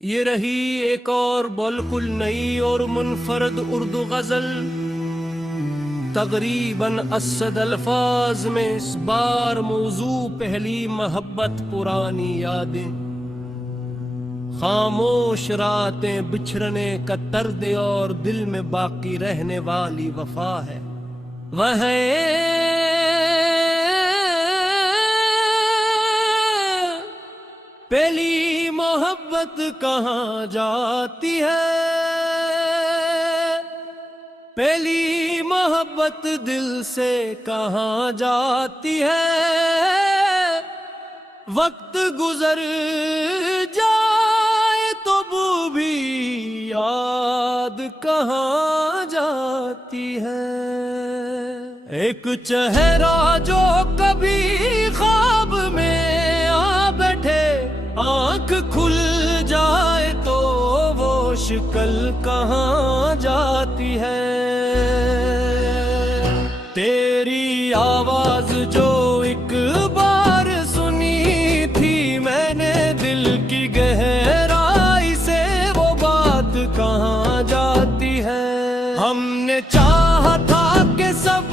ये रही एक और बिल्कुल नई और मुनफरद उर्दू गजल। तकरीबन 80 अल्फाज में इस बार मौजू पहली मोहब्बत पुरानी यादें, खामोश रातें, बिछड़ने का दर्द और दिल में बाकी रहने वाली वफा है। वह पहली मोहब्बत कहाँ जाती है, पहली मोहब्बत दिल से कहाँ जाती है। वक्त गुजर जाए तो वो भी याद कहाँ जाती है। एक चेहरा जो कभी ख्वाब में आ बैठे, आंख खुल जाए तो वो शक्ल कहाँ जाती है। तेरी आवाज जो एक बार सुनी थी मैंने दिल की गहराई से, वो बात कहाँ जाती है। हमने चाहा था कि सब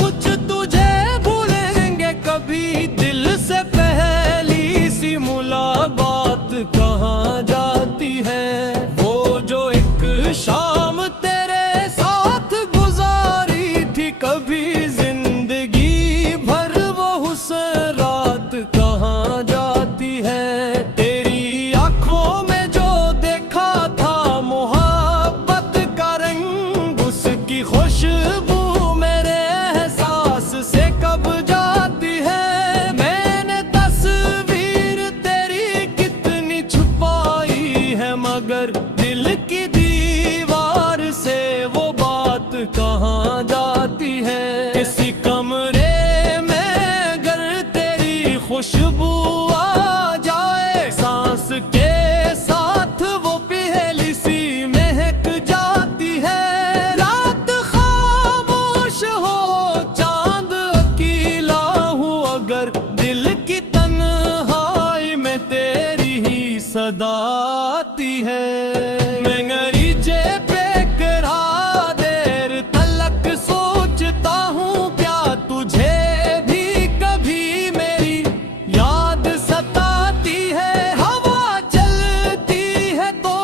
कुछ तुझे भूलेंगे, कभी दिल से पहली सी मुलाकात कहाँ जाती है। वो जो एक शाम तेरे साथ गुजारी थी, कभी जिंदगी भर वो हुस्न रात कहाँ जाती है। तेरी आंखों में जो देखा था मोहब्बत का रंग, उसकी खुशबू मेरे एहसास से कब जाती है। मैंने तस्वीर तेरी कितनी छुपाई है, मगर दिल की दीवार से वो बात कहाँ जाती है। किसी कमरे में अगर तेरी खुशबू आ जाए, सांस के साथ वो पहली सी महक जाती है। रात खामोश हो, चांद अकेला हो, अगर दिल की तन्हाई में तेरी ही सदा आती है। मैं गरीजे पे करा देर तलक सोचता हूँ, क्या तुझे भी कभी मेरी याद सताती है। हवा चलती है तो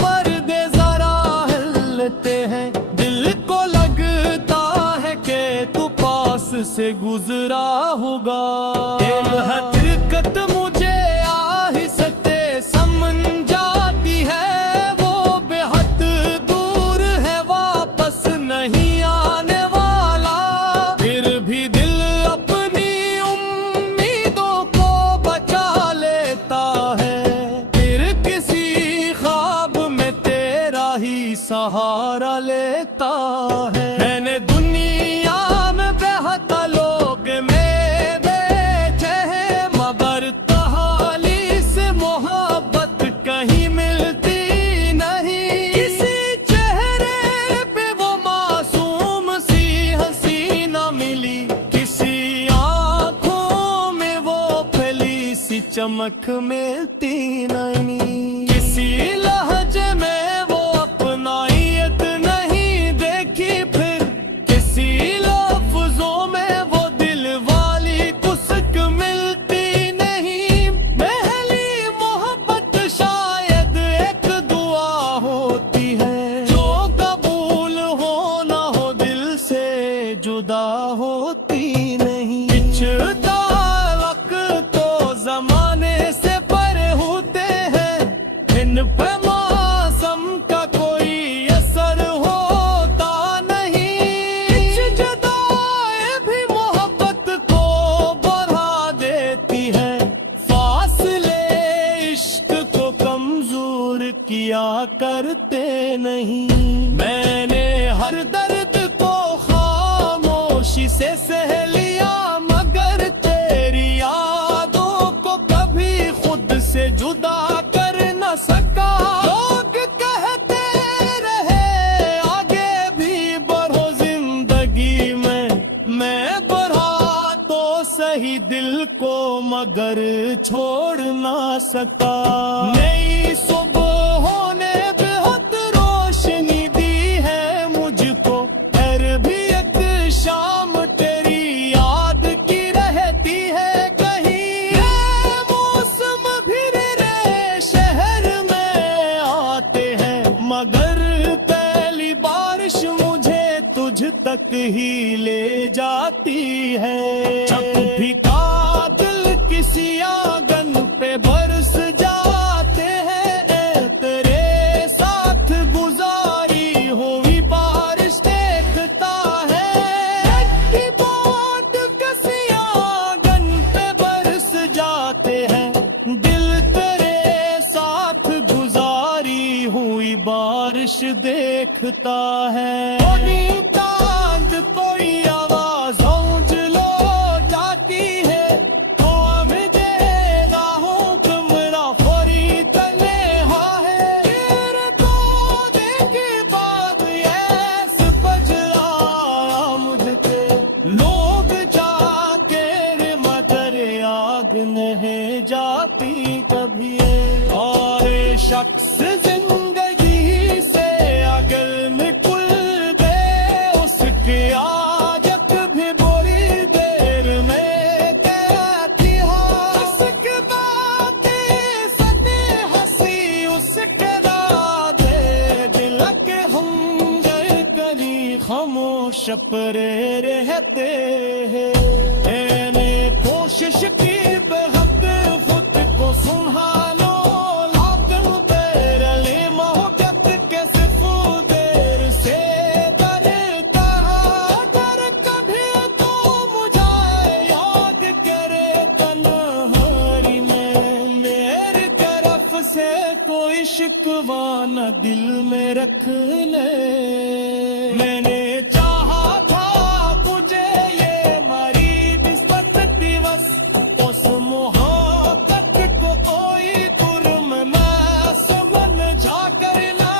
पर्दे जरा हिलते हैं, दिल को लगता है कि तू पास से गुजरा होगा। हकीकत मुझे आहिस्ते समझ जाती है, वो बेहद दूर है, वापस नहीं आने वाला। फिर भी दिल अपनी उम्मीदों को बचा लेता है, फिर किसी ख्वाब में तेरा ही सहारा लेता है। मैंने दुनिया में बेहद लोग में बैठे हैं, मगर तहाली से मोहब्बत कहीं मिलती नहीं। किसी चेहरे पे वो मासूम सी हंसी न मिली, किसी आंखों में वो फैली सी चमक मिलती नहीं। किसी लहजे में वो अपनाइयत नहीं देखी, फिर किसी लफ्जों में वो दिल वाली कुसक मिलती नहीं। पहली मोहब्बत शायद एक दुआ होती है, जो कबूल हो ना हो दिल से जुदा होती नहीं। पिछड़ा वक्त तो जमाने से परे होते हैं, इन पे मौसम का कोई असर होता नहीं। जुदाई भी मोहब्बत को बढ़ा देती है, फासले इश्क को कमजोर किया करते नहीं। मैंने हर दर्द को खामोशी से सह लिया, मगर तेरी यादों को कभी खुद से जुदा कर न सका। लोग कहते रहे आगे भी बढ़ो जिंदगी में, मैं बढ़ा तो सही दिल को, मगर छोड़ ना सका। नई सुबह तक ही ले जाती है। जब भी कातिल किसी आंगन पे बरस जाते हैं, तेरे साथ गुजारी हुई बारिश देखता है। किसी आंगन पे बरस जाते हैं, दिल तेरे साथ गुजारी हुई बारिश देखता है। चांद कोई आवाज लो जाती है, तो मुझे हुक्मरा फौरी तने है। फिर तो देखी बाब ऐस बजरा मुझके, लोग जाके मदर आग नहीं जाती कभी। और शख्स जिंदगी से अगर निकल दे, उसके आजक भी बड़ी देर में कहती है। उसके बातें सदी हंसी, उसके राधे दिल के हम करी खामोश परे रहते हैं। मैंने कोशिश की बेहद खुद को सुना लो, लाकिन तेरे मोहब्बत के सिर्फ देर से डरता। अगर कभी तो मुझे याद करे तन्हाई में, मेरी तरफ से कोई शिकवा न दिल में रख ले। मैंने चाहा था तुझे ये मरी निस्बत दिवस, उस मोहब्बत को कोई तुरम मैं समन जा करना।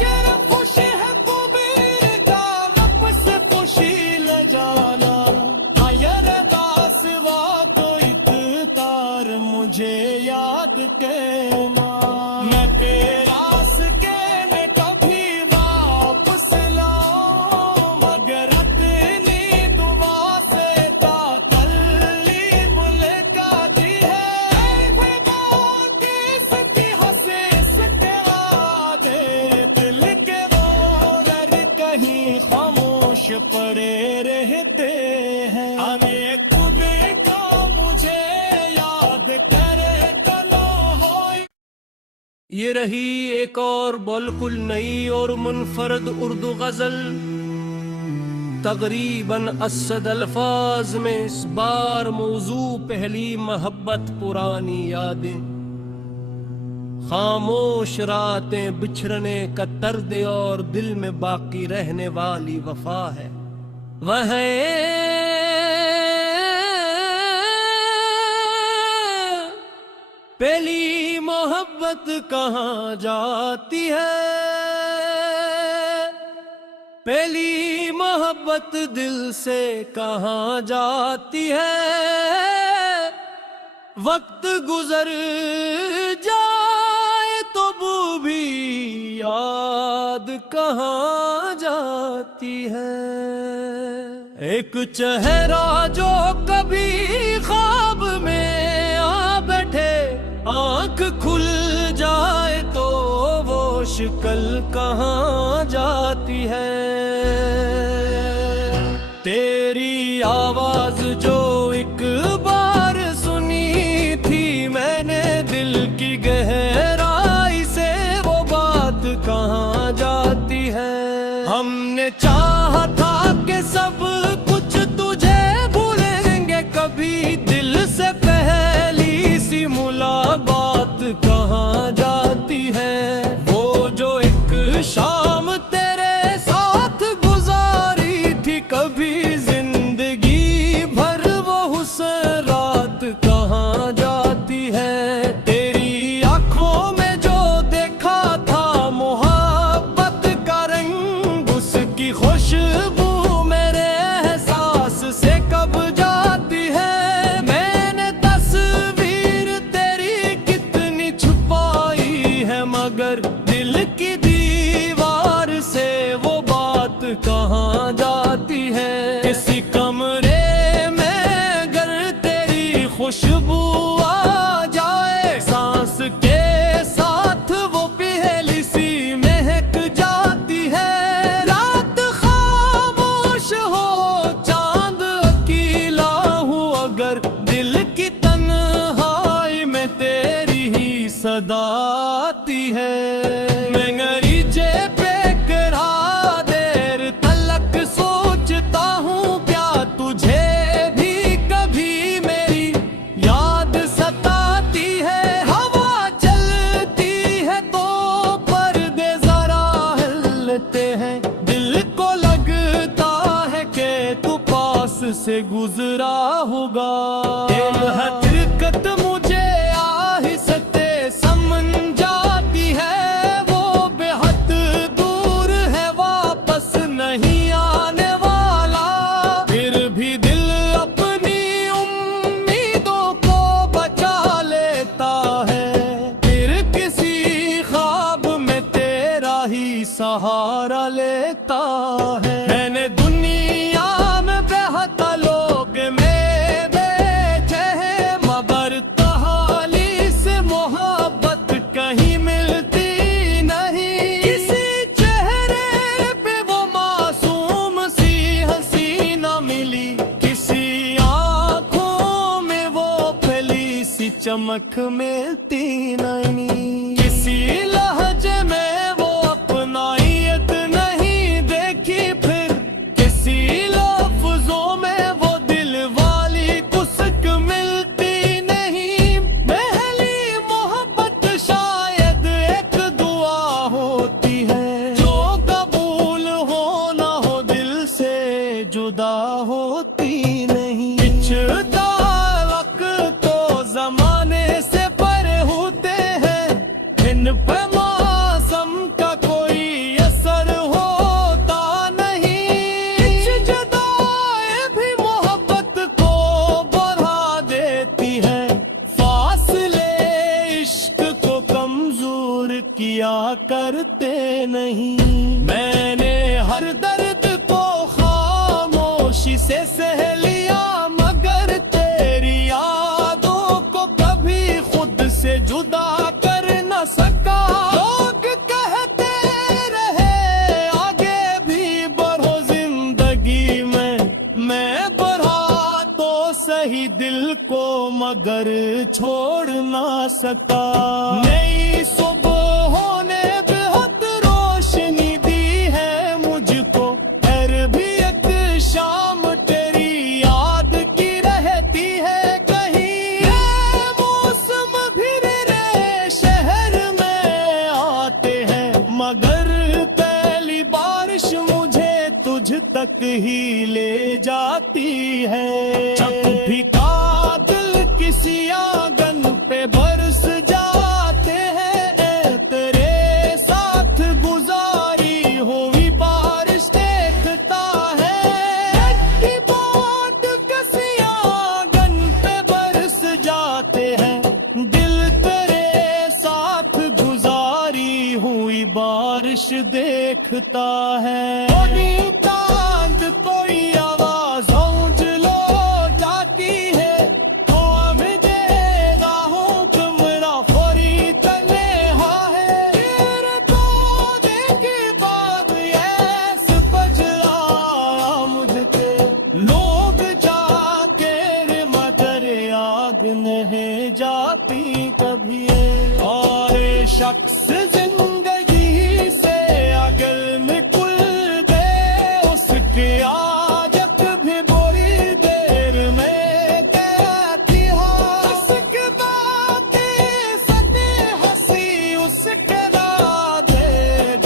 क्या खुशी है कुबीर का लब से खुशी ल जाना, आयर दासवा कोई तार मुझे याद के मां। मैं तेरा के में कभी वापस लाऊं, मगर अपनी दुआ से ताकली मुलाकाती है। इसकी हंसे इसके आदे दिल के रोर कहीं खामोश पड़े रहते हैं। हमें खुदा को मुझे याद करे कलो हो। ये रही एक और बिल्कुल नई और मुनफरद उर्दू गजल, तकरीबन 80 अल्फाज में। इस बार मौजू पहली मोहब्बत पुरानी यादें, खामोश रातें, बिछड़ने का दर्द और दिल में बाकी रहने वाली वफा है। वह पहली मोहब्बत कहाँ जाती है, पहली मोहब्बत दिल से कहाँ जाती है। वक्त गुजर जाए तो वो भी याद कहाँ जाती है। एक चेहरा जो कभी ख्वाब में आ बैठे, आंख खुल जाए तो वो शक्ल कहाँ जाती है। तेरी आवाज जो एक बार सुनी थी मैंने दिल की गहराई से, वो बात कहाँ जाती है। हमने चाहा था कि सब कुछ तुझे भूलेंगे, कभी दिल से पहली सी मुलाकात कहाँ जाती है। वो जो एक शाम तेरे साथ गुजारी थी, कभी जिंदगी जुदा आती है। मैं गरीजे पे करा देर तलक सोचता हूँ क्या तुझे भी कभी मेरी याद सताती है। हवा चलती है तो पर्दे जरा हिलते हैं, दिल को लगता है कि तू पास से गुजरा होगा। हकीकत मुझे आहिस्ते समझ जाती है, वो बेहद दूर है वापस नहीं आने वाला। फिर भी दिल अपनी उम्मीदों को बचा लेता है, फिर किसी ख्वाब में तेरा ही सहारा लेता है। मैंने दुनिया में बेहद लोग में बेचे हैं, मगर तहाली से मोहब्बत कहीं मिलती नहीं। किसी चेहरे पे वो मासूम सी हंसी न मिली, किसी आंखों में वो फैली सी चमक मिलती नहीं। किसी लहजे में वो अपनाइयत नहीं देखी, फिर किसी लफ्जों में वो दिल वाली कुसक मिलती नहीं। पहली मोहब्बत शायद एक दुआ होती है, जो कबूल हो ना हो दिल से जुदा होती नहीं। पिछड़ा वक्त तो जमाने से परे होते हैं, इन पे मौसम का कोई असर होता नहीं। कुछ जुदाई भी मोहब्बत को बढ़ा देती है, फासले इश्क को कमजोर किया करते नहीं। मैंने हर दर्द को खामोशी से सह लिया, मगर तेरी यादों को कभी खुद से जुदा कर न सका। लोग कहते रहे आगे भी बढ़ो जिंदगी में, मैं बढ़ा तो सही दिल को मगर छोड़ ना सका। नई सुबहों ने बेहद रोशनी दी है मुझको, हर भी एक शाम तेरी याद की रहती है कहीं। ये मौसम भी मेरे शहर में आते हैं, मगर पहली बारिश मुझे तुझ तक ही ले जाती है। जब भी कातिल किसी आंगन पे बरस जाते हैं, ए तेरे साथ गुजारी हुई बारिश देखता है। की बात किसी आंगन पे बरस जाते हैं, दिल तेरे साथ गुजारी हुई बारिश देखता है। कोई चांद कोई आवाज लो जाती है, तो अब देगा हुक्मरा फोरी तले है। तेरे पौधे की बात ऐसे बजला मुझे, लोग जाके रे मदर आग नहीं जाती कभी। और शख्स जिंदगी से अगर निकल दे, उसके आदत भी बुरी देर में कहती है। उसके बातें सदी हंसी उसके राधे,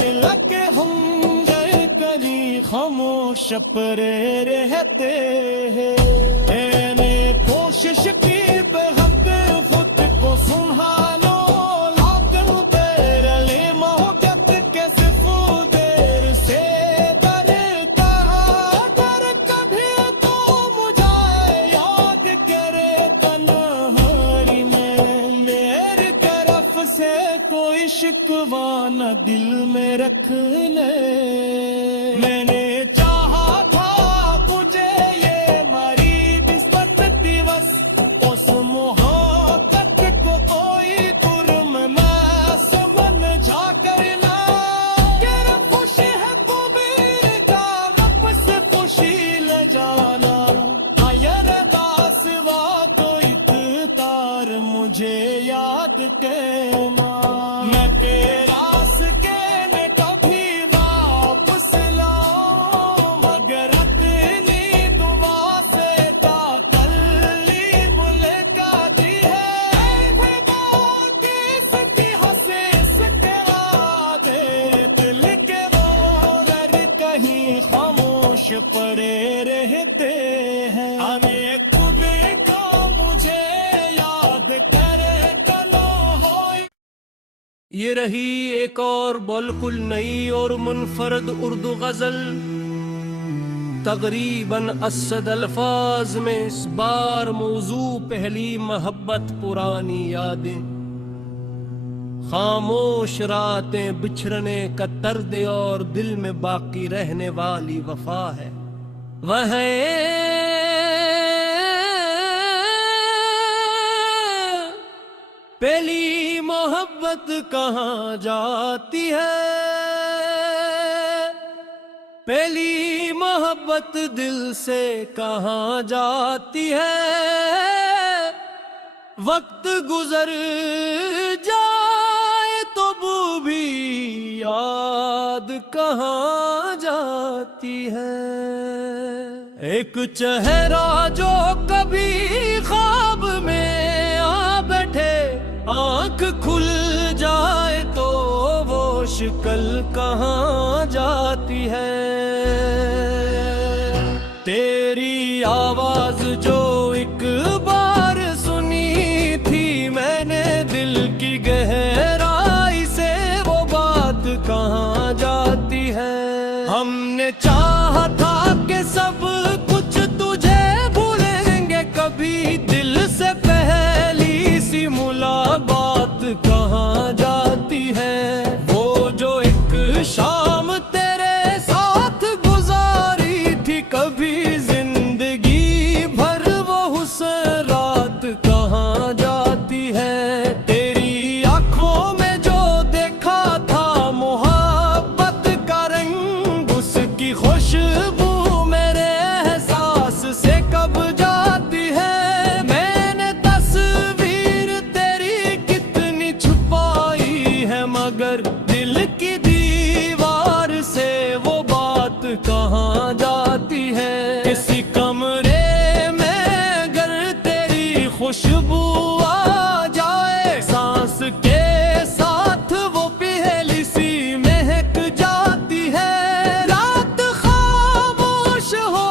दिल के हम गए करी खामोश परे रहते हैं। मैंने कोशिश की बेहद खुद को सुनहानो, लागन तेरे लिए मोहब्बत के सिफू देर से डरता। अगर कभी तो मुझे याद करे तन्हाई में, मेरी तरफ से कोई शिकवा न दिल में रख ले। मैंने चाहा था तुझे ये मरी किस्मत दिवस, उस मोहब्बत को कोई तुरम मैं समझा करना। तेरा खुशी है कुबीर का लब से खुशी ले जाना। आयर दासवा तो इत तार मुझे याद के मां। ये रही एक और बिल्कुल नई और मुनफरद उर्दू गजल, तकरीबन 80 अल्फाज में। इस बार मौजू पहली मोहब्बत पुरानी यादें, खामोश रातें बिछड़ने का दर्द और दिल में बाकी रहने वाली वफा है। वह पहली मोहब्बत कहाँ जाती है, पहली मोहब्बत दिल से कहाँ जाती है। वक्त गुजर जाए तो वो भी याद कहाँ जाती है। एक चेहरा जो कभी ख्वाब में आ बैठे, आंख खुल जाए तो वो शक्ल कहाँ जाती है। तेरी आवाज जो एक बार सुनी थी मैंने दिल की गहराई से, वो बात कहाँ जाती है। हमने चाहा था कि सब कुछ तुझे भूलेंगे, कभी दिल से पहली सी मुलाकात कहाँ जाती है। वो जो एक शाम तेरे साथ गुजारी थी, कभी जिंदगी भर वो हुस्न रात कहाँ जाती है। तेरी आंखों में जो देखा था मोहब्बत का रंग, उसकी खुशबू मेरे एहसास से कब जाती है। मैंने तस्वीर तेरी कितनी छुपाई है, मगर दिल की दीवार से वो बात कहाँ जाती है। किसी कमरे में अगर तेरी खुशबू आ जाए, सांस के साथ वो पहली सी महक जाती है। रात खामोश हो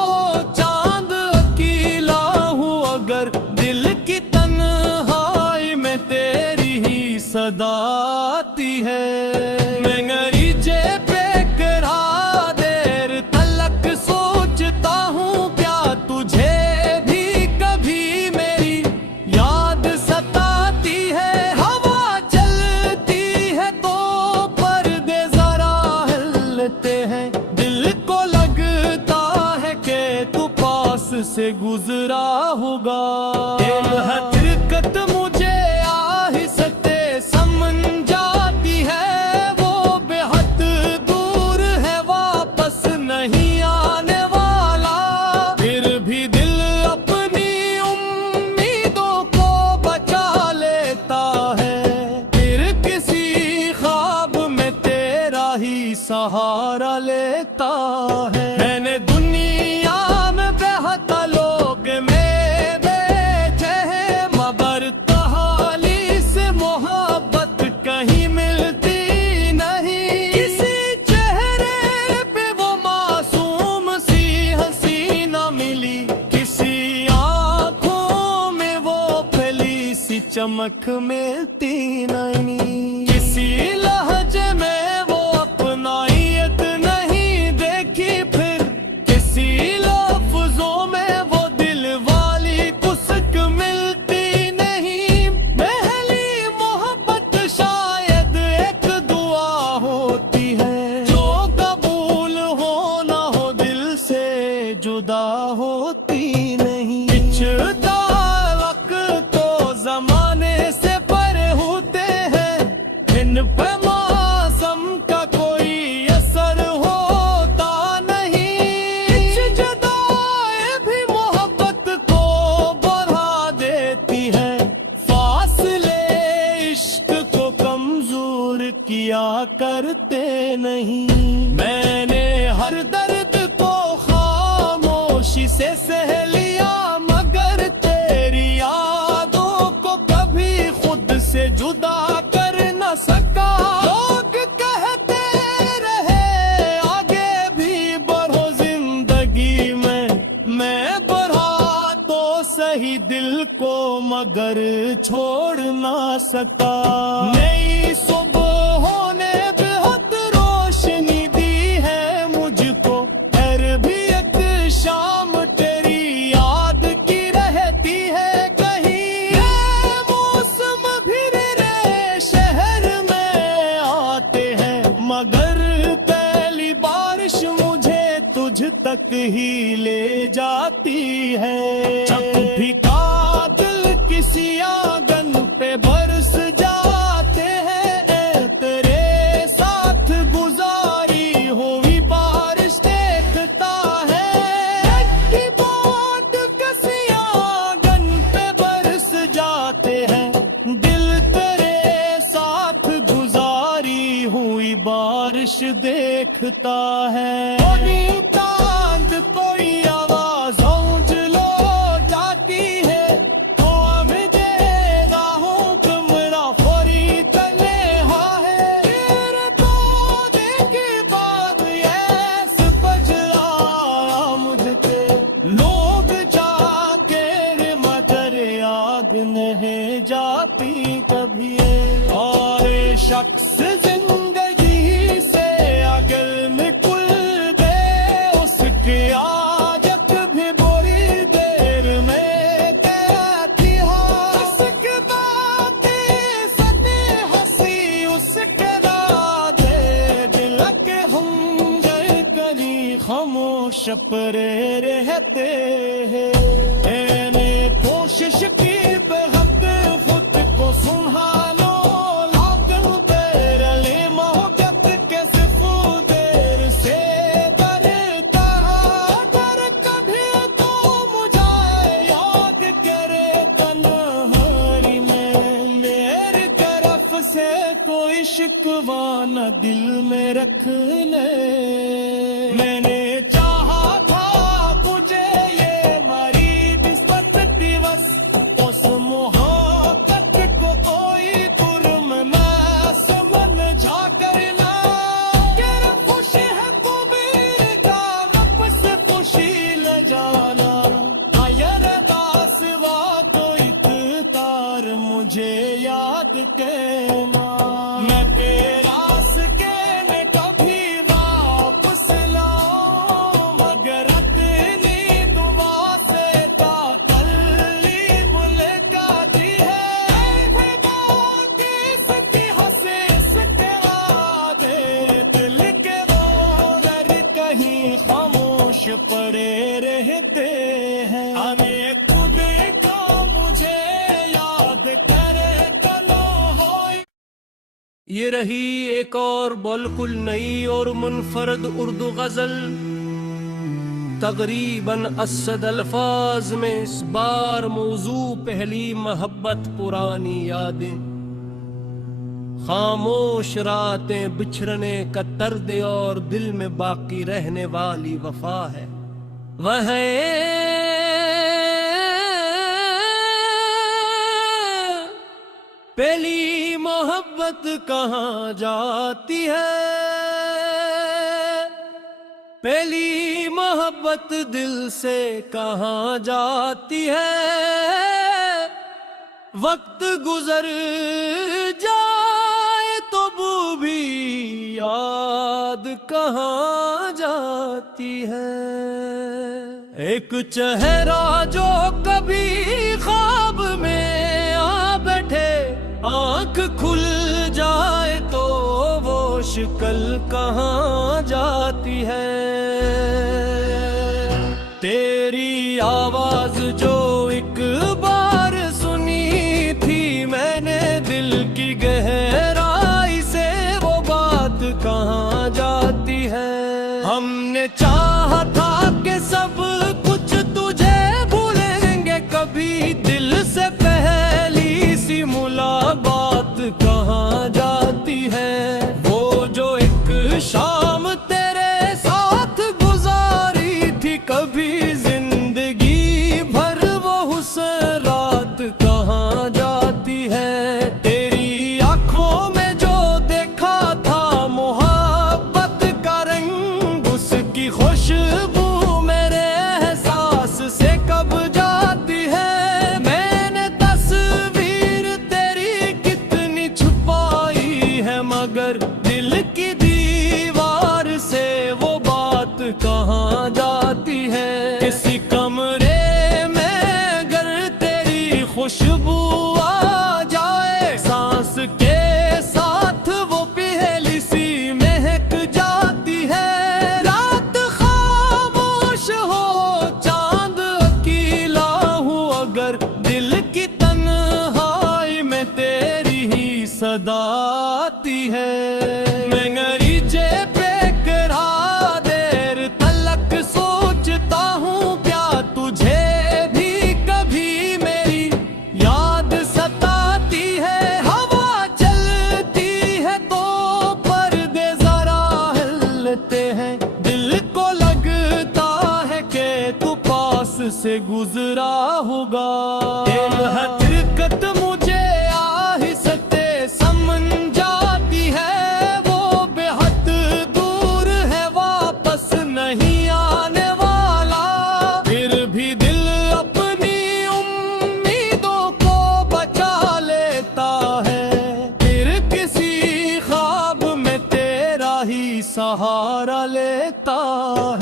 चांद अकेला हूँ, अगर दिल की तन्हाई में तेरी ही सदा आती है। मैं गरीजे पे करा देर तलक सोचता हूँ, क्या तुझे भी कभी मेरी याद सताती है। हवा चलती है तो पर्दे जरा हिलते हैं, दिल को लगता है कि तू पास से गुजरा होगा। हकीकत मुझे आहिस्ते समझ जाती है, वो बेहद दूर है वापस नहीं आने वाला। फिर भी दिल अपनी उम्मीदों को बचा लेता है, फिर किसी ख्वाब में तेरा ही सहारा लेता है। मैंने दुनिया में बेहतर लोग में बैठे हैं, मगर कहानी से मोहब्बत कहीं मिलती नहीं। किसी चेहरे पे वो मासूम सी हंसी न मिली, किसी आंखों में वो फैली सी चमक मिलती नहीं। किसी लहजे में वो अपनाइयत नहीं देखी, फिर किसी लफ्जों में वो दिल वाली कुसक मिलती नहीं। पहली मोहब्बत शायद एक दुआ होती है, जो कबूल हो ना हो दिल से जुदा होती नहीं। पिछड़ा वक्त तो जमाने से परे होते हैं, इन पे मौसम का कोई असर होता नहीं। कुछ जुदाई भी मोहब्बत को बढ़ा देती है, फासले इश्क को कमजोर किया करते नहीं। मैंने हर दर्द को खामोशी से सह लिया, मगर तेरी यादों को कभी खुद से जुदा कर न सका। लोग कहते रहे आगे भी बढ़ो जिंदगी में, मैं बढ़ा तो सही दिल को मगर छोड़ ना सका। नई सुबह तक ही ले जाती है। जब भी का दिल किसी आंगन पे बरस जाते हैं, ए तेरे साथ गुजारी हुई बारिश देखता है। की बात किसी आंगन पे बरस जाते हैं, दिल तेरे साथ गुजारी हुई बारिश देखता है। कोई चांद कोई आवाज लो जाती है, तो अब देगा हुक्मरा फोरी तले है। तेरे पौधे के बाद यस बजरा मुझसे लोग जाके मदर आग नहीं जाती कभी। और शख्स जिंदगी से अगर निकल दे, उसकी आदत भी बुरी देर में कहती है। उसके बातें सदे हंसी, उसके राधे दिल के हम जय करी खामोश परे रहते हैं। मैंने कोशिश की बेहद खुद को संभालो, कोई शिकवा न दिल में रख ले। मैंने चाहा था तुझे ये मरी बिस्बत दिवस, उस मोहब्बत को कोई तुरम मैं समझा करना। तेरा खुश है कुबीर का वापस खुशी ले जाना। आयर दास वा कोई तार मुझे याद के पड़े रहते हैं। हमें खुद को मुझे याद करे कलो हो। ये रही एक और बिल्कुल नई और मुनफरद उर्दू गजल, तकरीबन 80 अल्फाज में। इस बार मौजू पहली मोहब्बत पुरानी यादें, खामोश रातें, बिछड़ने का दर्द और दिल में बाकी रहने वाली वफा है। वह पहली मोहब्बत कहाँ जाती है, पहली मोहब्बत दिल से कहाँ जाती है। वक्त गुजर जाए तो वो भी याद कहाँ जाती है। एक चेहरा जो कभी ख्वाब में आ बैठे, आंख खुल जाए तो वो शक्ल कहाँ जाती है। तेरी आवाज जो एक बार सुनी थी मैंने दिल की गहराई से, वो बात कहाँ जाती है। हमने चाहा था कि सब कुछ तुझे भूलेंगे, कभी दिल से पहली सी मुलाकात कहाँ जाती है। वो जो एक शाम तेरे साथ गुजारी थी, कभी जिंदगी भर वो हुस्न रात कहाँ जाती है। तेरी आंखों में जो देखा था मोहब्बत का रंग, उसकी खुशबू मेरे एहसास से कब जाती है। मैंने तस्वीर तेरी कितनी छुपाई है, मगर दिल की दीवार से वो बात कहाँ जाती है। किसी कमरे में अगर तेरी खुशबू आ जाए, सांस के साथ वो पहली सी महक जाती है। रात खामोश है। मैंगरीजे पे करा देर तलक सोचता हूँ क्या तुझे भी कभी मेरी याद सताती है। हवा चलती है तो पर्दे जरा हिलते हैं, दिल को लगता है कि तू पास से गुजरा होगा। एक हकीकत मुझे आहिस्ते समझ जाती है, वो बेहद दूर है वापस नहीं आने वाला। फिर भी दिल अपनी उम्मीदों को बचा लेता है, फिर किसी ख्वाब में तेरा ही सहारा लेता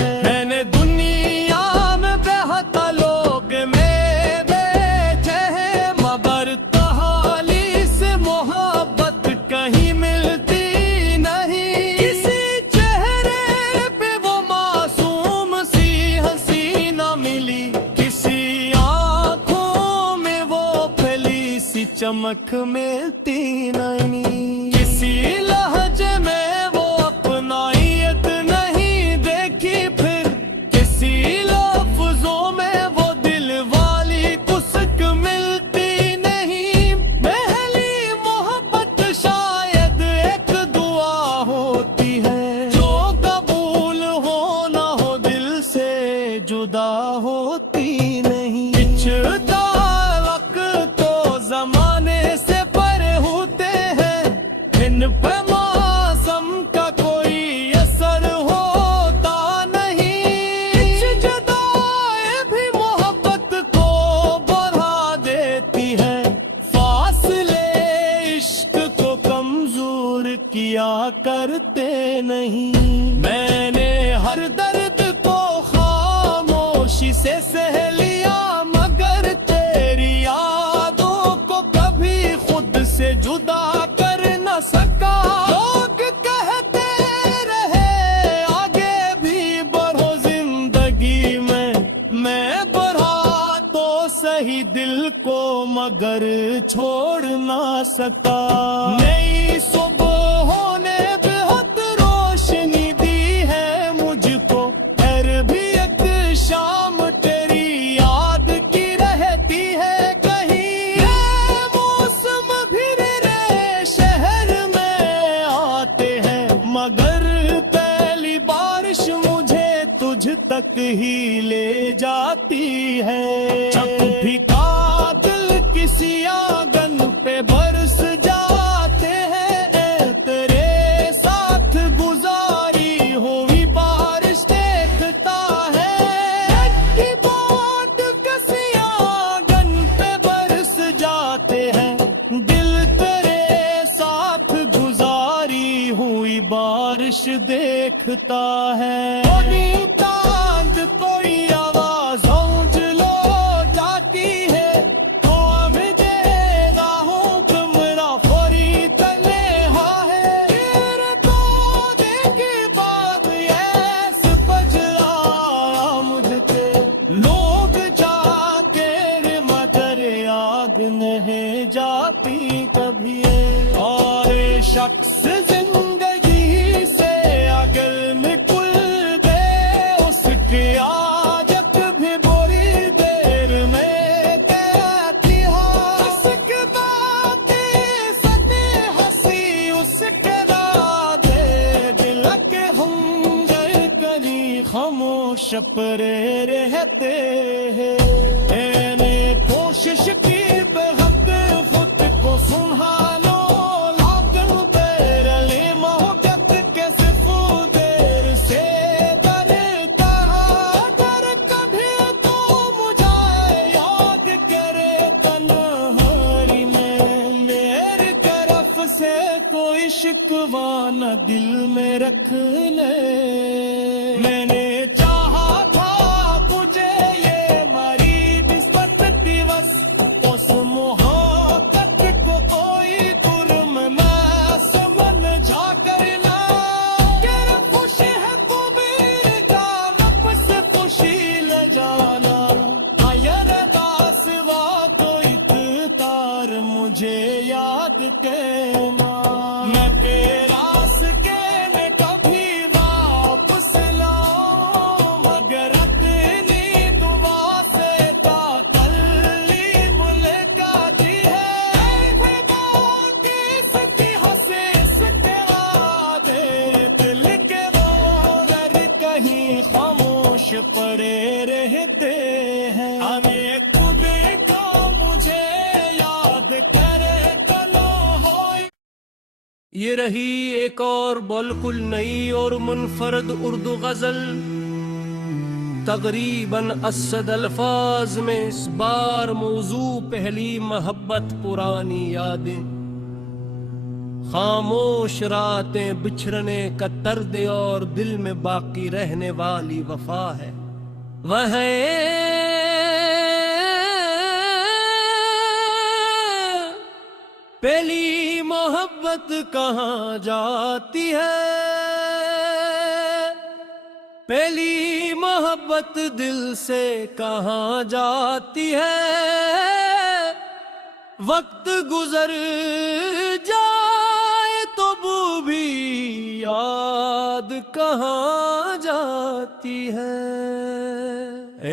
है। मैंने दुनिया में बेहतर लोग में बैठे हैं, मगर तहाली से मोहब्बत कहीं मिलती नहीं। किसी चेहरे पे वो मासूम सी हंसी न मिली, किसी आंखों में वो फैली सी चमक मिलती नहीं। किसी लहजे में वो अपनाइयत नहीं देखी, फिर किसी लफ्जों में वो दिल वाली कुसक मिलती नहीं। पहली मोहब्बत शायद एक दुआ होती है, जो कबूल हो ना हो दिल से जुदा होती नहीं। पिछड़ा वक्त तो जमाने से परे होते हैं, इन पे मौसम का कोई असर होता नहीं। जुदाई भी मोहब्बत को बढ़ा देती है, फासले इश्क को कमजोर किया करते नहीं। मैंने हर दर्द को खामोशी से सह लिया, मगर तेरी यादों को कभी खुद से जुदा कर न सका। लोग कहते रहे आगे भी बढ़ो जिंदगी में, मैं बढ़ा तो सही दिल को मगर छोड़ ना सका। नई सुबहों ने बेहद रोशनी दी है मुझको, हर भी एक शाम तेरी याद की रहती है कहीं। ये मौसम भी रे शहर में आते हैं, मगर पहली बारिश मुझे तुझ तक ही ले जाती है। जब भी दिल किसी आंगन पे बरस जाते हैं, तेरे साथ गुजारी हुई बारिश देखता है। की बात किसी आंगन पे बरस जाते हैं, दिल तेरे साथ गुजारी हुई बारिश देखता है। कोई चांद कोई आवाज लो जाती है, तो मुझे राहों तुमरा फोरी तले है। फिर तो देखी बाग ऐस बजरा मुझसे, लोग जाके मगर आग नहीं जाती कभी। और शख्स जिंदगी से अगर निकल दे, उसकी आदत भी बड़ी देर में कहती है। उसके बातें सदी हंसी उसके राधे, दिल के हम करी खामोश परे रहते हैं। मैंने कोशिश की बेहद खुद को सुनहानो, कोई शिकवा न दिल में रख ले। मैंने चाहा था तुझे ये मरी निस्बत दिवस, उस मोहब्बत को कोई तुरम मैं समझा करना। क्या खुश है कुबीर का नफ्स खुशी ले जाना, आयर दासवा कोई तार मुझे याद के मां। मैं पड़े रहते हैं। हमें तुम्हें को मुझे याद करे कलो हो। ये रही एक और बिल्कुल नई और मुनफरद उर्दू गजल, तकरीबन 80 अल्फाज में। इस बार मौजू पहली मोहब्बत पुरानी यादें, खामोश रातें, बिछड़ने का दर्द और दिल में बाकी रहने वाली वफा है। वह पहली मोहब्बत कहाँ जाती है, पहली मोहब्बत दिल से कहाँ जाती है। वक्त गुजर जाए तो वो भी याद कहाँ जाती है।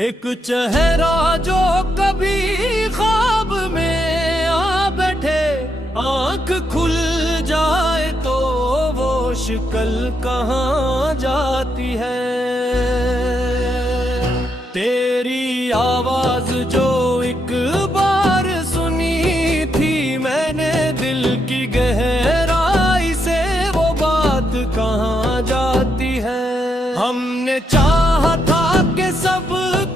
एक चेहरा जो कभी ख्वाब में आ बैठे, आंख खुल जाए तो वो शक्ल कहाँ जाती है। तेरी आवाज जो एक बार सुनी थी मैंने दिल की गहराई से, वो बात कहाँ जाती है। हमने चाहा था कि सब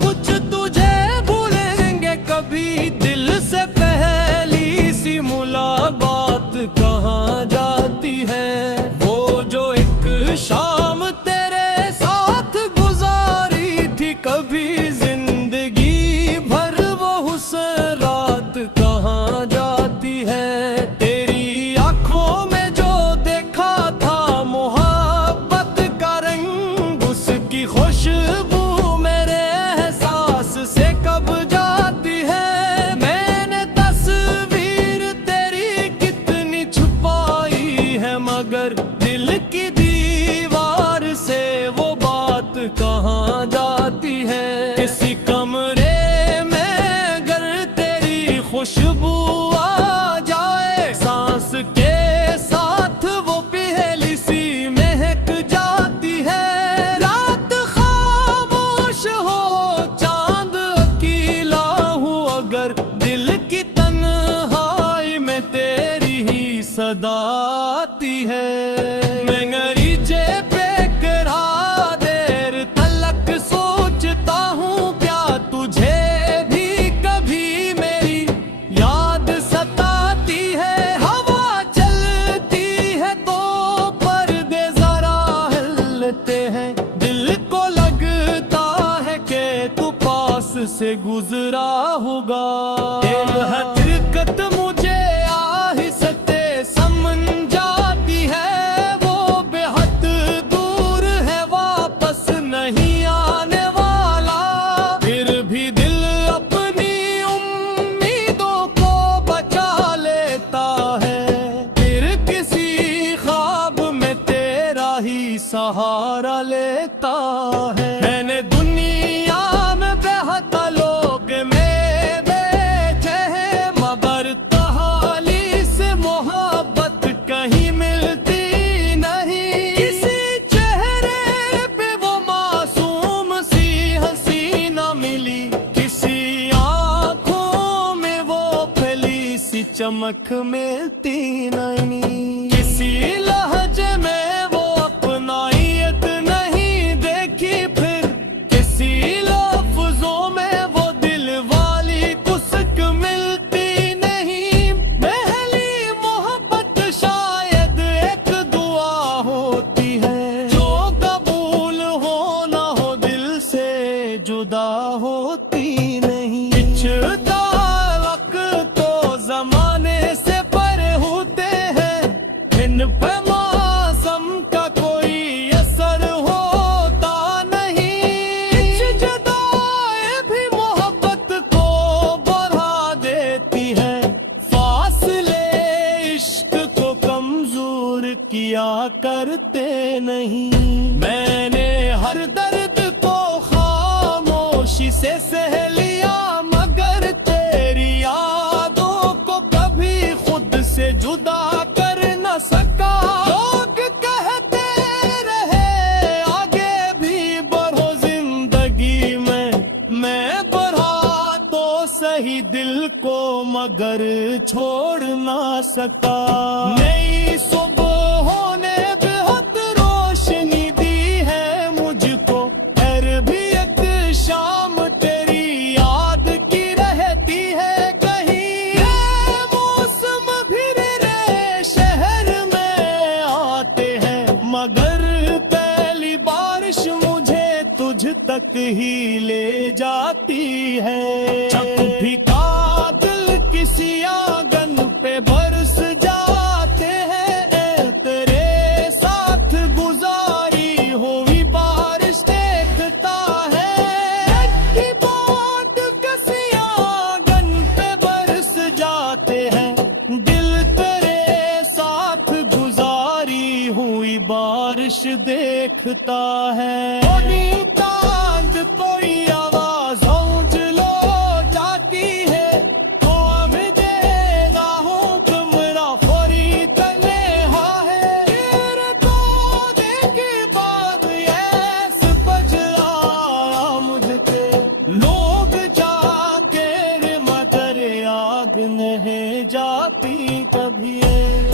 कुछ तुझे भूलेंगे, कभी दिल से पहली सी मुलाकात कहाँ जाती है। वो जो एक शाम तेरे साथ गुजारी थी, कभी जिंदगी भर वो हुस्न रात कहाँ जाती है। तेरी आंखों में जो देखा था मोहब्बत का रंग, उसकी खुशबू मेरे एहसास से कब जाती है। मैंने तस्वीर तेरी कितनी छुपाई है, मगर दिल की दीवार से वो बात कहाँ जाती है। किसी कमरे में अगर तेरी खुशबू आ जाए, सांस के साथ वो पहली सी महक जाती है। रात खामोश हो, चांद अकेला हो, अगर दिल की तन्हाई में तेरी ही सदा आती है। मैं गरीजे पे करा देर तलक सोचता हूँ, क्या तुझे भी कभी मेरी याद सताती है। हवा चलती है तो पर्दे जरा हिलते हैं, दिल को लगता है कि तू पास से गुजरा होगा। दिल हकीकत मुझे आहिस्ते समझ जाती है, वो बेहद दूर है, वापस नहीं आने वाला। फिर भी दिल अपनी उम्मीदों को बचा लेता है, फिर किसी ख्वाब में तेरा ही सहारा लेता है। मैंने दुनिया में बेहद लोग में बैठे हैं, मगर तहाली से मोहब्बत कहीं मिलती नहीं। किसी चेहरे पे वो मासूम सी हंसी न मिली, किसी आंखों में वो फैली सी चमक मिलती नहीं। किसी लहजे में वो अपनाइयत नहीं देखी, फिर किसी लफ्जों में वो दिल वाली कुसक मिलती नहीं। पहली मोहब्बत शायद एक दुआ होती है, जो कबूल हो ना हो दिल से जुदा होती नहीं। पिछड़ा वक्त तो जमाने से परे होते हैं, इन पे मौसम का कोई असर होता नहीं। जुदाई भी मोहब्बत को बढ़ा देती है, फासले इश्क को कमजोर किया करते नहीं। मैंने हर दर्द को खामोशी से सह लिया, मगर तेरी यादों को कभी खुद से जुदा कर न सका। लोग कहते रहे आगे भी बढ़ो जिंदगी मगर छोड़ ना सका। नई सुबह होने बेहद रोशनी दी है मुझको, हर भी एक शाम तेरी याद की रहती है। कहीं मौसम फिर रे शहर में आते हैं, मगर पहली बारिश मुझे तुझ तक ही ले जाती है। जब भी कातिल किसी आंगन पे बरस जाते हैं, तेरे साथ गुजारी हुई बारिश देखता है। की बात किसी आंगन पे बरस जाते हैं, दिल तेरे साथ गुजारी हुई बारिश देखता है। कोई आवाज गूंज लो जाती है, तो अब देगा हुक्मरा खोरी तन्हा है। तेरे तोड़े की बात ऐसे बजला मुझसे, लोग जाके मगर आग नहीं जाती कभी।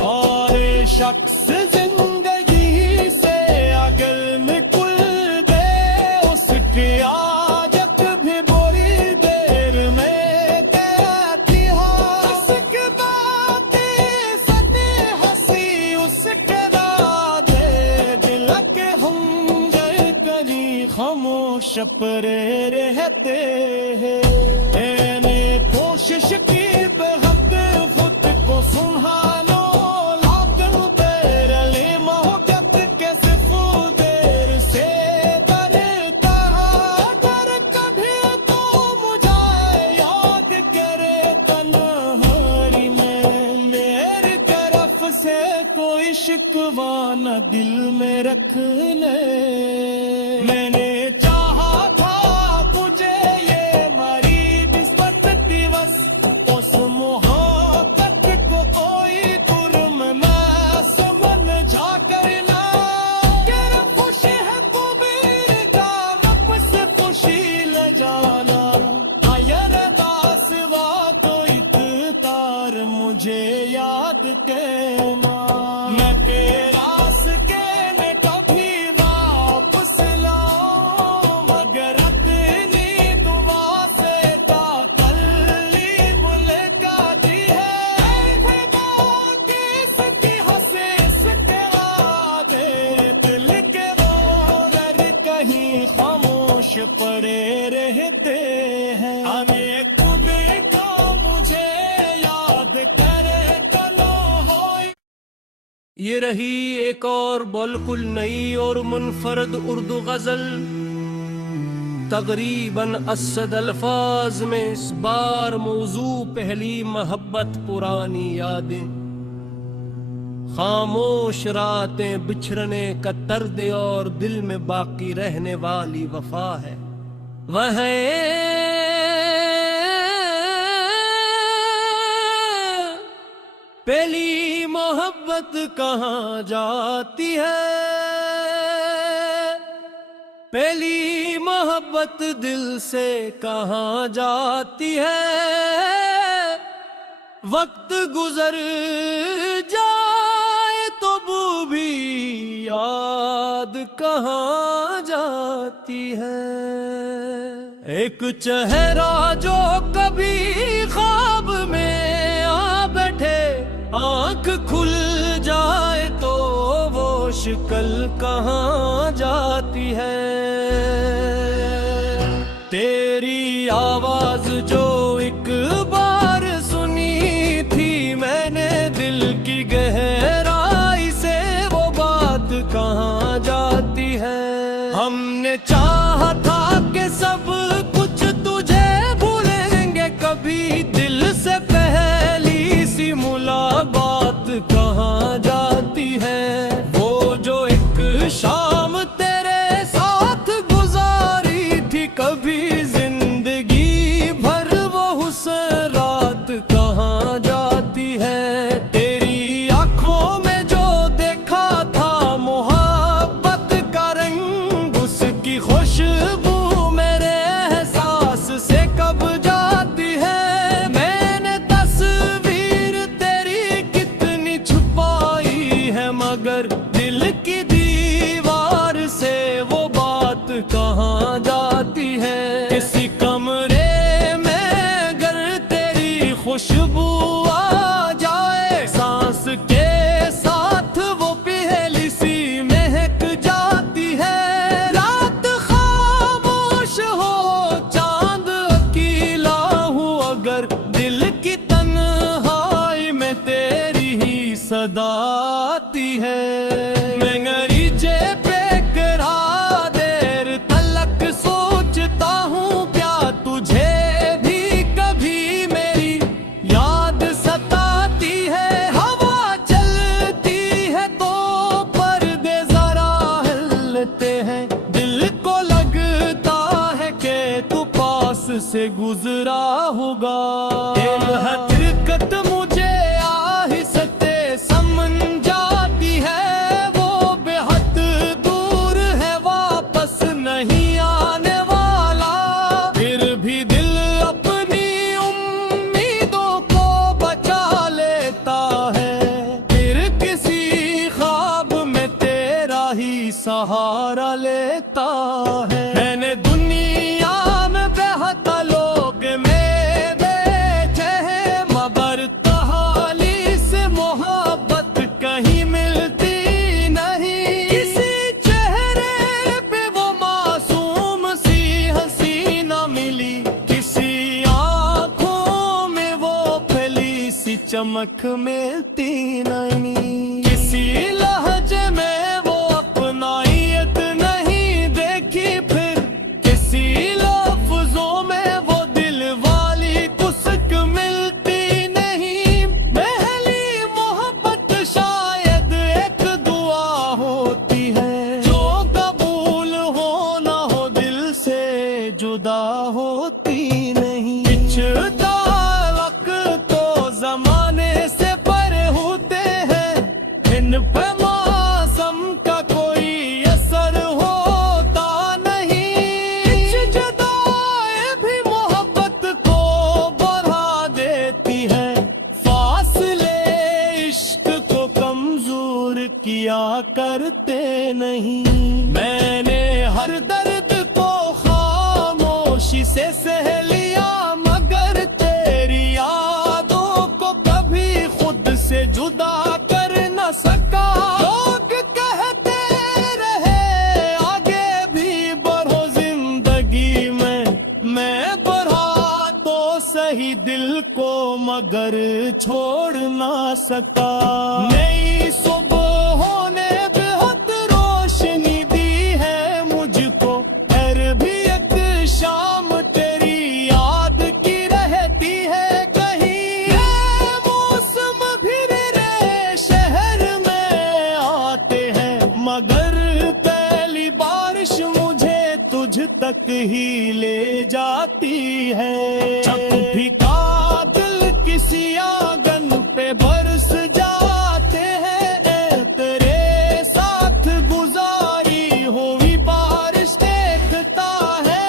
और शख्स जिंदगी से अगर निकल आदत भी बड़ी देर में कहती हो। उसके बातें सदी हंसी उसके राधे, दिल के हम करी खामोश परे रहते हैं। मैंने कोशिश की बेहद खुद को सुनहानो, लाखन तेरे मोहब्बत के सिर्फ देर से कोई शिकवा न दिल में रख ले। मैंने चाहा था तुझे ये मरी निस्बत दिवस, उस मोहब्बत को कोई तुरम मैं समझा करना। क्या खुशी है कुबीर का नफ्स खुशी ले जाना, आयर दासवा तो इत्तार मुझे याद के मैं तेरा सके में कभी वापस लाऊं, मगर अपनी दुआ से ताकल्ली मुलाकाती है। किसकी हंसे इसके आगे, दिल के रोदर कहीं खामोश पड़े रहते हैं। हमें कुबीर को मुझे याद करे ये रही एक और बिल्कुल नई और मुनफरद उर्दू गजल, तकरीबन 80 अल्फाज में। इस बार मौजू पहली मोहब्बत पुरानी यादें, खामोश रातें बिछड़ने का दर्द और दिल में बाकी रहने वाली वफा है। वह पहली मोहब्बत कहाँ जाती है, पहली मोहब्बत दिल से कहाँ जाती है। वक्त गुजर जाए तो वो भी याद कहाँ जाती है। एक चेहरा जो कभी ख्वाब में आ बैठे, आंख खुल जाए तो वो शक्ल कहाँ जाती है। तेरी आवाज जो एक बार सुनी थी मैंने दिल की गहराई से, वो बात कहाँ जाती है। हमने चाहा था कि सब कुछ तुझे भूलेंगे, कभी दिल से पहली सी मुलाकात कहाँ जाती है। वो जो एक शाम तेरे साथ गुजारी थी, कभी जिंदगी भर वो हुस्न रात कहाँ जाती है। तेरी आंखों में जो देखा था मोहब्बत का रंग, उसकी खुश से गुजरा होगा। दिल है तिरकत मुझे आहिस्ते समझ जाती है, वो बेहद दूर है वापस नहीं आने वाला। फिर भी दिल अपनी उम्मीदों को बचा लेता है, फिर किसी ख्वाब में तेरा ही सहारा लेता है। मैंने दुनिया में बेहतर लोग में बैठे हैं, मगर तहाली से मोहब्बत कहीं मिलती नहीं। किसी चेहरे पे वो मासूम सी हंसी न मिली, किसी आंखों में वो फैली सी चमक मिलती नहीं। किसी लहजे में वो अपनाइयत नहीं देखी, फिर किसी लफ्जों में वो दिल वाली कुसक मिलती नहीं। पहली मोहब्बत शायद एक दुआ होती है, जो कबूल हो ना हो दिल से जुदा होती नहीं। पिछड़ा वक्त तो जमाने से परे होते हैं, इन पे मौसम का कोई असर होता नहीं। कुछ जुदाई भी मोहब्बत को बढ़ा देती है, फासले इश्क को कमजोर किया करते नहीं। मैंने हर दर्द को खामोशी से सह लिया, मगर तेरी यादों को कभी खुद से जुदा कर न सका। लोग कहते रहे आगे भी बढ़ो जिंदगी में, मैं बढ़ा तो सही दिल को मगर छोड़ ना सका। नई सुबह ने बेहद रोशनी दी है मुझको, हर भी एक शाम तेरी याद की रहती है कहीं। ये मौसम भी रे शहर में आते हैं, मगर पहली बारिश मुझे तुझ तक ही ले जाती है। जब भी कातिल किसी आंगन पे बरस जाते हैं, तेरे साथ गुजारी हुई बारिश देखता है।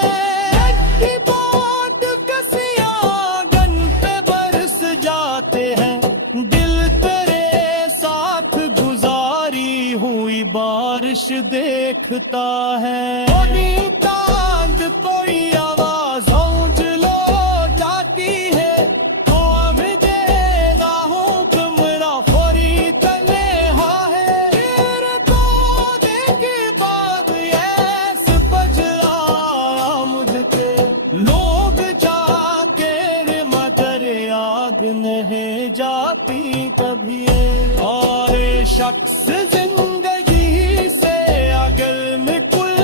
लड़की बात किसी आंगन पे बरस जाते हैं, दिल तेरे साथ गुजारी हुई बारिश देखता है। कोई चांद कोई आवाज लो जाती है, तो अब देगा हूँ तुमरा फोरी तले है। फिर तो देखी बात ऐस बजरा मुझके, लोग जाके रे मगर याद नहीं जाती कभी। और शख्स जिंदगी से अगर निकल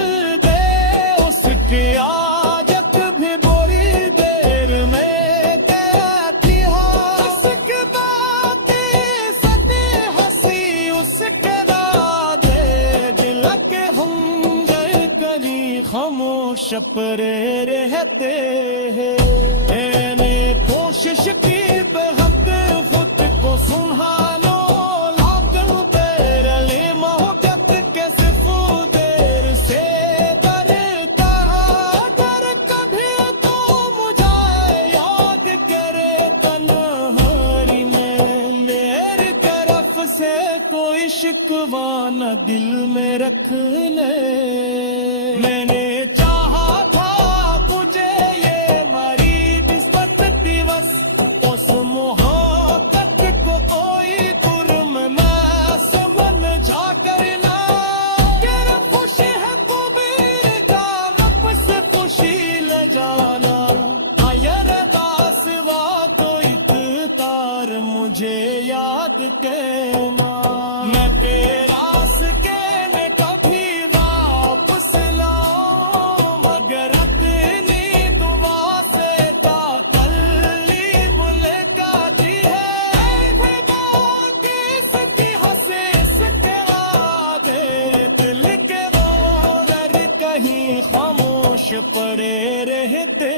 गए, उसकी आदत भी बुरी देर में कहती है। उसके बातें सदी हंसी उसके राधे, दिल के हम गए करी खामोश परे रहते हैं। मैंने कोशिश की बेहद खुद को सुनहानो, लागन तेरे लिए मोहब्बत के सिफू देर से डरता। अगर कभी तो मुझे याद करे तन्हाई में, मेरी तरफ से कोई शिकवा न दिल में रख ले। मैंने चाहा था तुझे ये मरी निस्बत दिवस, उस मोहब्बत को कोई तुरम न समझा करना। तेरा खुशी है कुबीर का वापस खुशी ले जाना। आयर दास वा कोई तार मुझे याद के मां, मैं तेरा के में कभी वापस लाऊं। पीछे पड़े रहते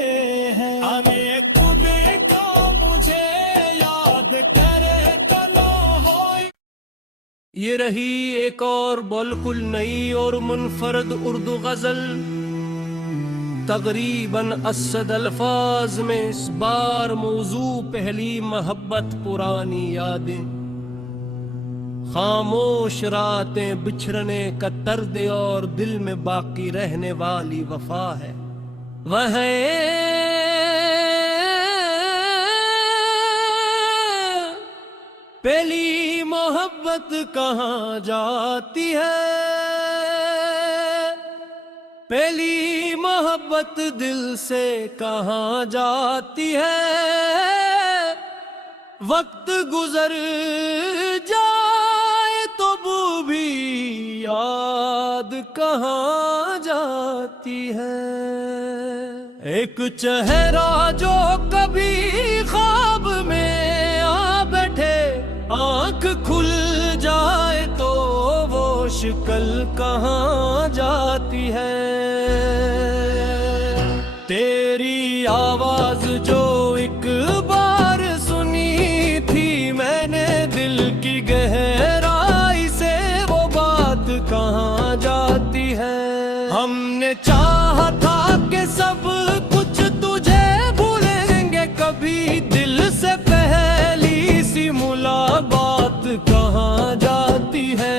हैं। हमें तुम्हें को मुझे याद करे कलो हो। ये रही एक और बिल्कुल नई और मुनफरद उर्दू गजल, तकरीबन 80 अल्फाज में। इस बार मौजू पहली मोहब्बत पुरानी यादें, खामोश रातें, बिछड़ने का दर्द और दिल में बाकी रहने वाली वफा है। वह पहली मोहब्बत कहाँ जाती है, पहली मोहब्बत दिल से कहाँ जाती है। वक्त गुजर जाए तो वो भी याद कहाँ जाती है। एक चेहरा जो कभी ख्वाब में आ बैठे, आंख खुल जाए तो वो शक्ल कहाँ जाती है। तेरी आवाज जो एक बार सुनी थी मैंने दिल की गहराई से, वो बात कहाँ जाती है। हमने चाहा था कि सब कुछ तुझे भूलेंगे, कभी दिल से पहली सी मुलाकात कहाँ जाती है।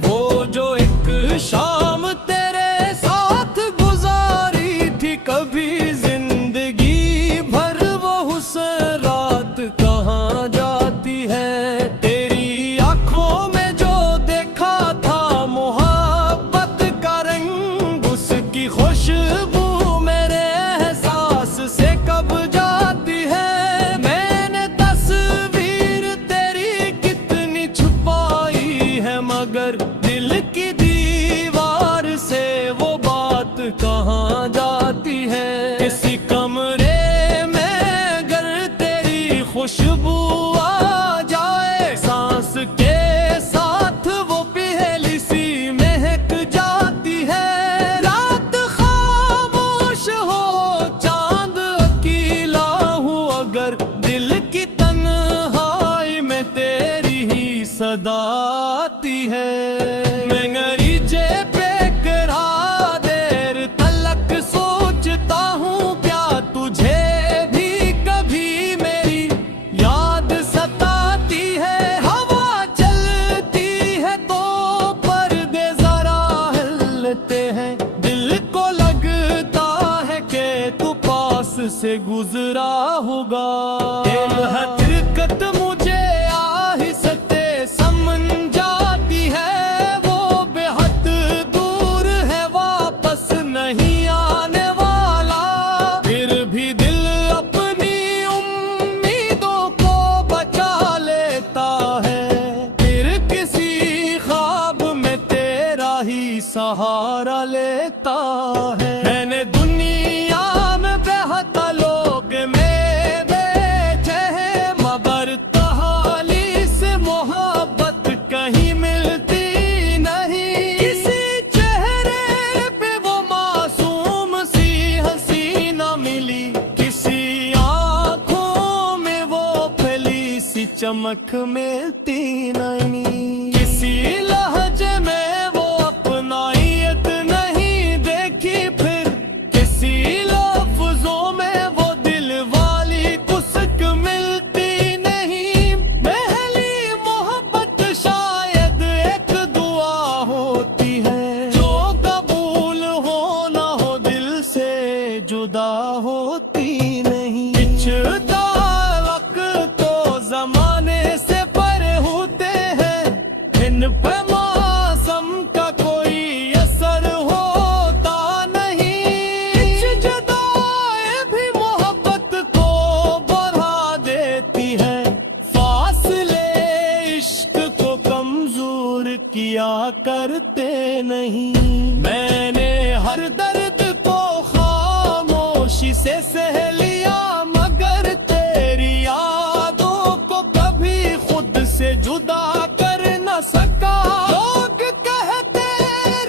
वो जो एक शाम तेरे साथ गुजारी थी, कभी जिंदगी भर वो हुस्न रात कहाँ जाती है। तेरी आंखों में जो देखा था मोहब्बत का रंग, उसकी खुशबू मेरे एहसास से कब जाती है। मैंने तस्वीर तेरी कितनी छुपाई है, मगर दिल की दीवार से वो बात कहाँ जाती है। किसी कमरे में अगर तेरी खुशबू आ जाए, सांस के साथ वो पहली सी महक जाती है। रात खामोश हो, चांद अकेला हो, अगर दिल की तन्हाई में तेरी ही सदा आती है। मैं गरीजे पे करा देर तलक सोचता हूँ, क्या तुझे भी कभी मेरी याद सताती है। हवा चलती है तो पर्दे जरा हिलते हैं, दिल को लगता है कि तू पास से गुजरा होगा। दिल हकीकत मुझे आहिस्ते समझ जाती है, वो बेहद दूर है, वापस नहीं आने वाला। फिर भी दिल अपनी उम्मीदों को बचा लेता है, फिर किसी ख्वाब में तेरा ही सहारा लेता है। मैंने दुनिया में बेहद लोग में बैठे हैं, मगर तहाली से मोहब्बत कहीं मिलती नहीं। किसी चेहरे पे वो मासूम सी हंसी न मिली, किसी आंखों में वो फैली सी चमक मिलती नहीं। किसी लहजे में वो अपनायत नहीं देखी, फिर किसी लफ्जों में वो दिल वाली कुसक मिलती नहीं। पहली मोहब्बत शायद एक दुआ होती है, जो कबूल हो ना हो दिल से जुदा होती नहीं। पिछड़ा वक्त तो जमाने से परे होते हैं, इन पे मौसम का कोई असर होता नहीं। कुछ जुदाई भी मोहब्बत को बढ़ा देती है, फासले इश्क को कमजोर किया करते नहीं। मैंने हर दर्द को खामोशी से सह लिया, मगर तेरी यादों को कभी खुद से जुदा कर न सका। लोग कहते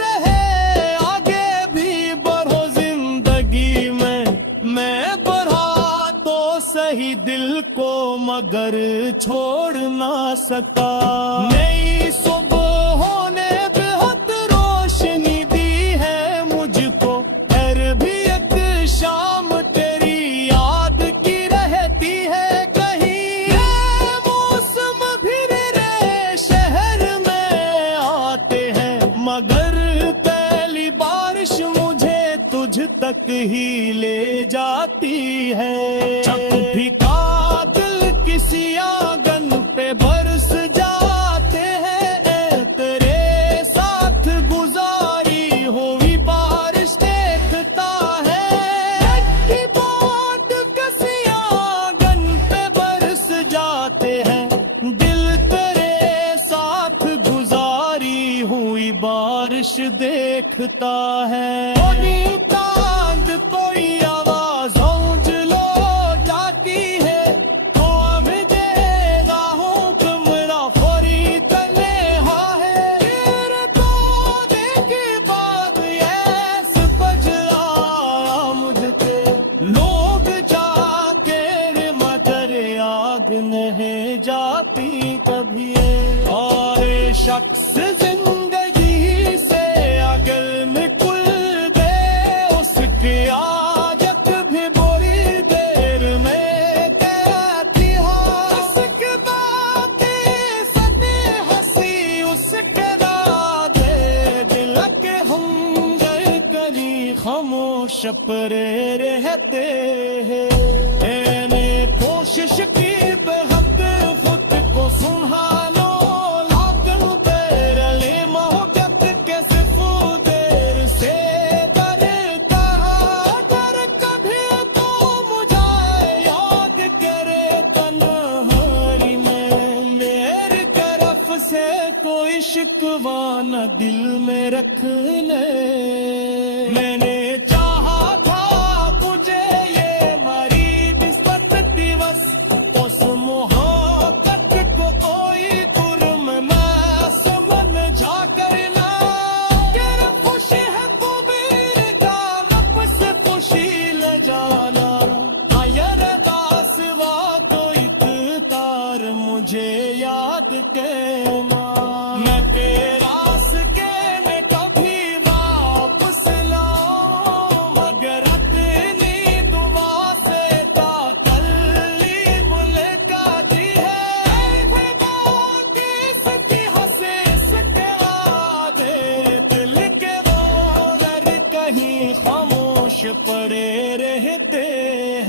रहे आगे भी बढ़ो जिंदगी को मगर छोड़ ना सका। नई सुबह होने बेहद रोशनी दी है मुझको, हर भी एक शाम तेरी याद की रहती है। कहीं मौसम भी रे शहर में आते हैं, मगर पहली बारिश मुझे तुझ तक ही ले जाती है। जब भी कातिल किसी आंगन पे बरस जाते हैं, तेरे साथ गुजारी हुई बारिश देखता है। की बात किसी आंगन पे बरस जाते हैं, दिल तेरे साथ गुजारी हुई बारिश देखता है। चांद कोई आवाज लो जाती है, तो अब देगा हुक्मरा फौरी तन्हा है। तेरे तोड़े के बाद ऐस बजला मुझसे, लोग जाके मदर आग नहीं जाती कभी। और शख्स जिंदगी से अगर निकल दे, उसकी आदत भी बड़ी देर में कहती है। उसके बातें सदी हंसी, उसके राधे दिल के हम करी खामोश परे रहते हैं। मैंने कोशिश की बेहद खुद को सुनहानो, कोई शिकवा न दिल में रखने। मैंने चाहा था तुझे ये मरी निस्बत दिवस, उस मोहब्बत को कोई कुर्म मैं समझा करना। तेरा खुशी है कुबीर का वापस खुशी ले जाना। आयर दास वा तो इकतार मुझे याद के मैं तेरा सके में कभी वापस लाऊं, मगर अपनी दुआ से ताकल्ली मुलाकाती है। बाकी सकी हंसे सके आधे दिल के वो दर कहीं खामोश पड़े रहते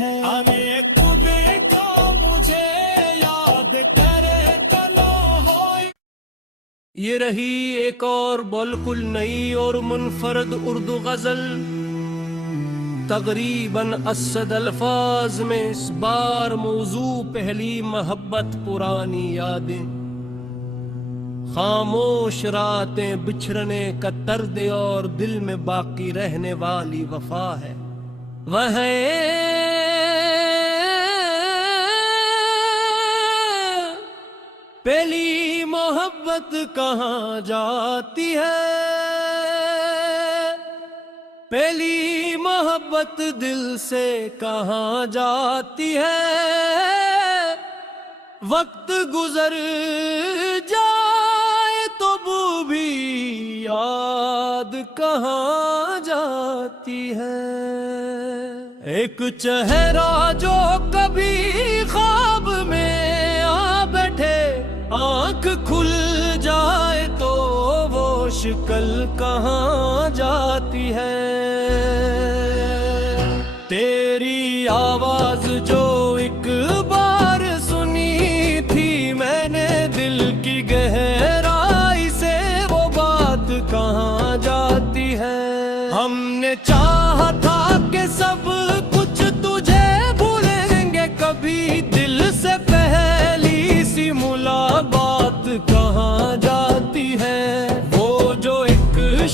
हैं। हमें कुबे को मुझे याद करे ये रही एक और बिल्कुल नई और मुनफरद उर्दू गजल, तकरीबन 80 अल्फाज में। इस बार मौजू पहली मोहब्बत पुरानी यादें, खामोश रातें, बिछड़ने का दर्द और दिल में बाकी रहने वाली वफा है। वह पहली मोहब्बत कहाँ जाती है, पहली मोहब्बत दिल से कहाँ जाती है। वक्त गुजर जाए तो वो भी याद कहाँ जाती है। एक चेहरा जो कभी ख्वाब में आ बैठे, आंख खुल जाए तो वो शक्ल कहाँ जाती है। तेरी आवाज जो एक बार सुनी थी मैंने दिल की गहराई से, वो बात कहाँ जाती है। हमने चाहा था कि सब कुछ तुझे भूलेंगे, कभी दिल से पहली सी मुलाकात कहाँ जाती है। वो जो एक